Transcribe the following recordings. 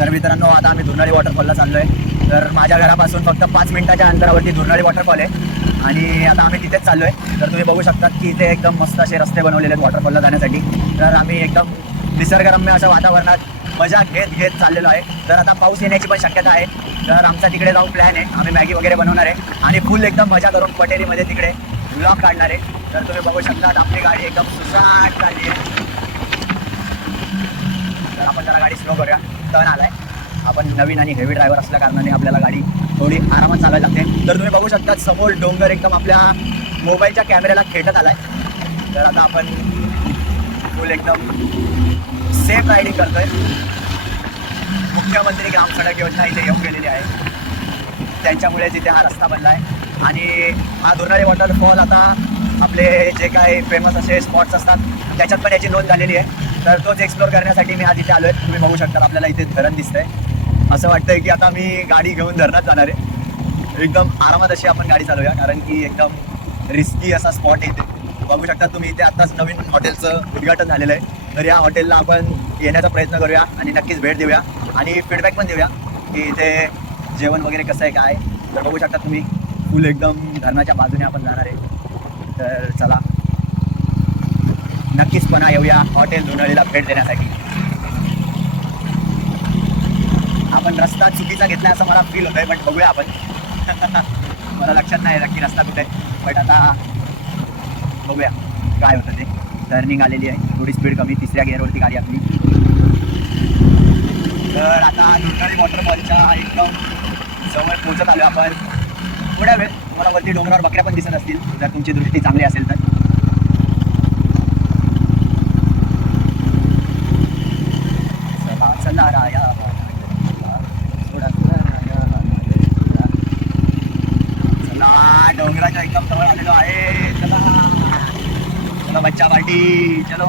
तर मित्रांनो, आता आम्ही दुर्नाळी वॉटरफॉलला चाललो आहे. तर माझ्या घरापासून फक्त 5 मिनिटाच्या अंतरावरती दुर्नाळी वॉटरफॉल आहे आणि आता आम्ही तिथेच चाललो आहे. तर तुम्ही बघू शकतात की इथे एकदम मस्त असे रस्ते बनवलेले आहेत वॉटरफॉलला जाण्यासाठी. तर आम्ही एकदम निसर्गरम्य अशा वातावरणात मजा घेत घेत चाललेलो आहे. तर आता पाऊस येण्याची पण शक्यता आहे. तर आमचा तिकडे जाऊन प्लॅन आहे. आम्ही मॅगी वगैरे बनवणार आहे आणि फुल एकदम मजा करून पटेरीमध्ये तिकडे ब्लॉग काढणार आहे. तर तुम्ही बघू शकता आपली गाडी एकदम सुसाट चालली आहे. तर आपण जरा गाडी स्लो करूया. टर्न आलाय. आपण नवीन आणि हेवी ड्रायव्हर असल्या कारणाने आपल्याला गाडी थोडी आरामात चालवायला लागते. तर तुम्ही बघू शकता समोर डोंगर एकदम आपल्या मोबाईलच्या कॅमेऱ्याला खेटत आलाय. तर आता आपण फुल एकदम सेफ रायडिंग करतोय. मुख्यमंत्री ग्राम सडक योजना इथे येऊन गेलेली आहे. त्यांच्यामुळेच इथे हा रस्ता बनला आहे. आणि हा दुर्नाळी वॉटरफॉल आता आपले जे काही फेमस असे स्पॉट्स असतात त्याच्यात पण याची नोंद झालेली आहे. तर तोच एक्सप्लोर करण्यासाठी मी आज इथे आलो आहे. तुम्ही बघू शकता आपल्याला इथे धरण दिसतंय. असं वाटतंय की आता मी गाडी घेऊन धरणात जाणार आहे. एकदम आरामात अशी आपण गाडी चालवूया, कारण की एकदम रिस्की असा स्पॉट आहे इथे. बघू शकता तुम्ही इथे आत्ताच नवीन हॉटेलचं उद्घाटन झालेलं आहे. तर या हॉटेलला आपण येण्याचा प्रयत्न करूया आणि नक्कीच भेट देऊया आणि फीडबॅक पण देऊया की इथे जेवण वगैरे कसं आहे काय. तर बघू शकता तुम्ही फुल एकदम धरणाच्या बाजूने आपण जाणार आहे. तर चला नक्कीच पुन्हा येऊया हॉटेल दुर्नाळीला भेट देण्यासाठी. आपण रस्ता चुकीचा घेतला असं मला फील होत आहे, बट बघूया आपण. मला लक्षात नाही नक्की रस्ता कुठे, बट आता बघूया काय होतं ते. टर्निंग आलेली आहे, थोडी स्पीड कमी, 3ऱ्या गिअरवरती गाडी आपली. तर आता दुर्नाळी वॉटरफॉलच्या एकदम जवळ पोहोचत आलो आपण. थोड्या वेळ मला वरती डोंगरावर बकऱ्या पण दिसत असतील जर तुमची दृष्टी चांगली असेल तर. चला राया चला, डोंगराच्या एकदम जवळ आलेलो आहे. चला चला बच्चा पार्टी, चलो.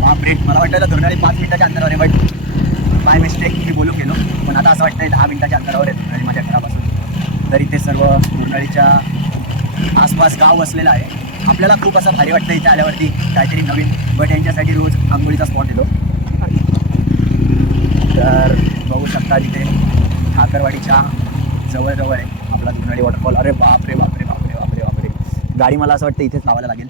बापरे, मला वाटतं दुर्नाळी 5 मिनिटाच्या अंतरावर आहे, बट बाय मिस्टेक मी बोलू गेलो. पण आता असं वाटतंय 10 मिनिटाच्या अंतरावर आहे दुर्नाळी माझ्या घरापासून. तर इथे सर्व दुर्नाळीच्या आसपास गाव वसलेला आहे. आपल्याला खूप असं भारी वाटतं इथे आल्यावरती काहीतरी नवीन, बट यांच्यासाठी रोज आंघोळीचा स्पॉट येतो. तर बघू शकता तिथे ठाकरवाडीच्या जवळ आहे आपला दुर्नाळी वॉटरफॉल. अरे बापरे बापरे बापरे बापरे बापरे, गाडी मला असं वाटतं इथेच लावायला लागेल.